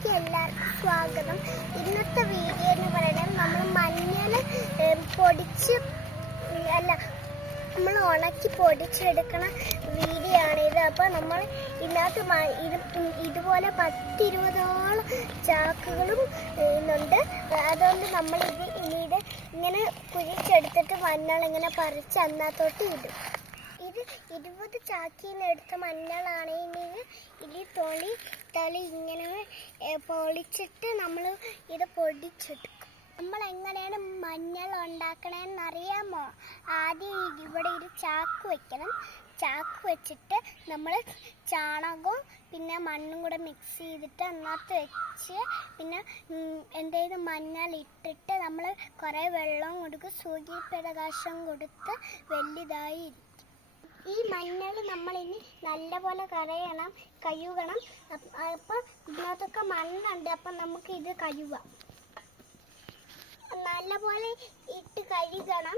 വീഡിയോയിലേക്ക് എല്ലാവർക്കും സ്വാഗതം. ഇന്നത്തെ വീഡിയോ എന്ന് പറയുന്നത് നമ്മൾ മഞ്ഞൾ പൊടിച്ച് അല്ല നമ്മൾ ഉണക്കി പൊടിച്ചെടുക്കണ വീഡിയോ ആണ് ഇത്. അപ്പോൾ നമ്മൾ ഇതിനകത്ത് ഇതുപോലെ പത്തിരുപതോളം ചാക്കുകളും ഇന്നുണ്ട്. അതുകൊണ്ട് നമ്മൾ ഇത് ഇനിയിത് ഇങ്ങനെ കുഴിച്ചെടുത്തിട്ട് മഞ്ഞൾ ഇങ്ങനെ പറിച്ച് അന്നാത്തോട്ട് ഇടും. ഇത് ഇരുപത് ചാക്കിന്ന് എടുത്ത മഞ്ഞളാണ്. ഇനി തൊളി തളി ഇങ്ങനെ പൊളിച്ചിട്ട് നമ്മൾ ഇത് പൊടിച്ചെടുക്കും നമ്മൾ എങ്ങനെയാണ് മഞ്ഞൾ ഉണ്ടാക്കണമെന്ന് അറിയാമോ ആദ്യം ഇവിടെ ഒരു ചാക്ക് വെക്കണം ചാക്ക് വെച്ചിട്ട് നമ്മൾ ചാണകവും പിന്നെ മണ്ണും കൂടെ മിക്സ് ചെയ്തിട്ട് അതിനകത്ത് വെച്ച് പിന്നെ എന്തെങ്കിലും മഞ്ഞൾ ഇട്ടിട്ട് നമ്മൾ കുറേ വെള്ളം കൊടുക്കും സൂര്യപ്രകാശം കൊടുത്ത് വലുതായി. ഈ മഞ്ഞൾ ഇനി നല്ലപോലെ കരയണം കഴുകണം. അപ്പ- ഇതിനകത്തൊക്കെ മണ്ണുണ്ട് അപ്പം നമുക്ക് ഇത് കഴുകാം. നല്ലപോലെ ഇട്ട് കഴുകണം.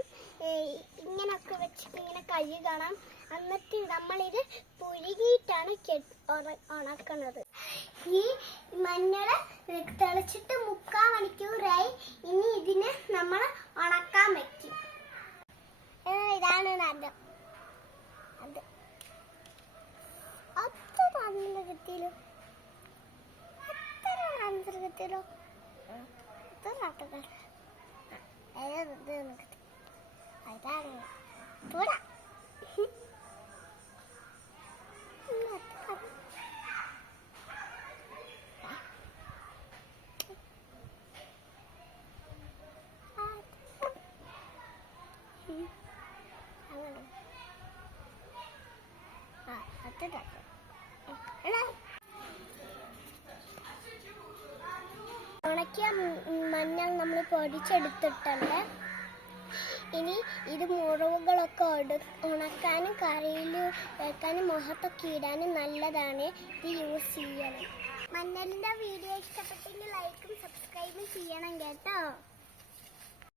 ഇങ്ങനൊക്കെ വെച്ചിട്ട് ഇങ്ങനെ കഴുകണം. എന്നിട്ട് നമ്മളിത് പുഴുകിയിട്ടാണ് ഉണക്കണത് ഈ മഞ്ഞൾ തിളച്ചിട്ട് മുക്കാൽ മണിക്കൂറായി അത്. അത്ര അതാണ്. തൂടാ ഉണക്കിയ മഞ്ഞൾ നമ്മൾ പൊടിച്ചെടുത്തിട്ടുണ്ട്. ഇനി ഇത് മുറിവുകളൊക്കെ ഒടു- ഉണക്കാനും കറിയിൽ വെക്കാനും മുഖത്തൊക്കെ ഇടാനും നല്ലതാണ്. ഇത് യൂസ് ചെയ്യണം. മഞ്ഞളിന്റെ വീഡിയോ ഇഷ്ടപ്പെട്ടെങ്കിൽ ലൈക്കും സബ്സ്ക്രൈബും ചെയ്യണം കേട്ടോ.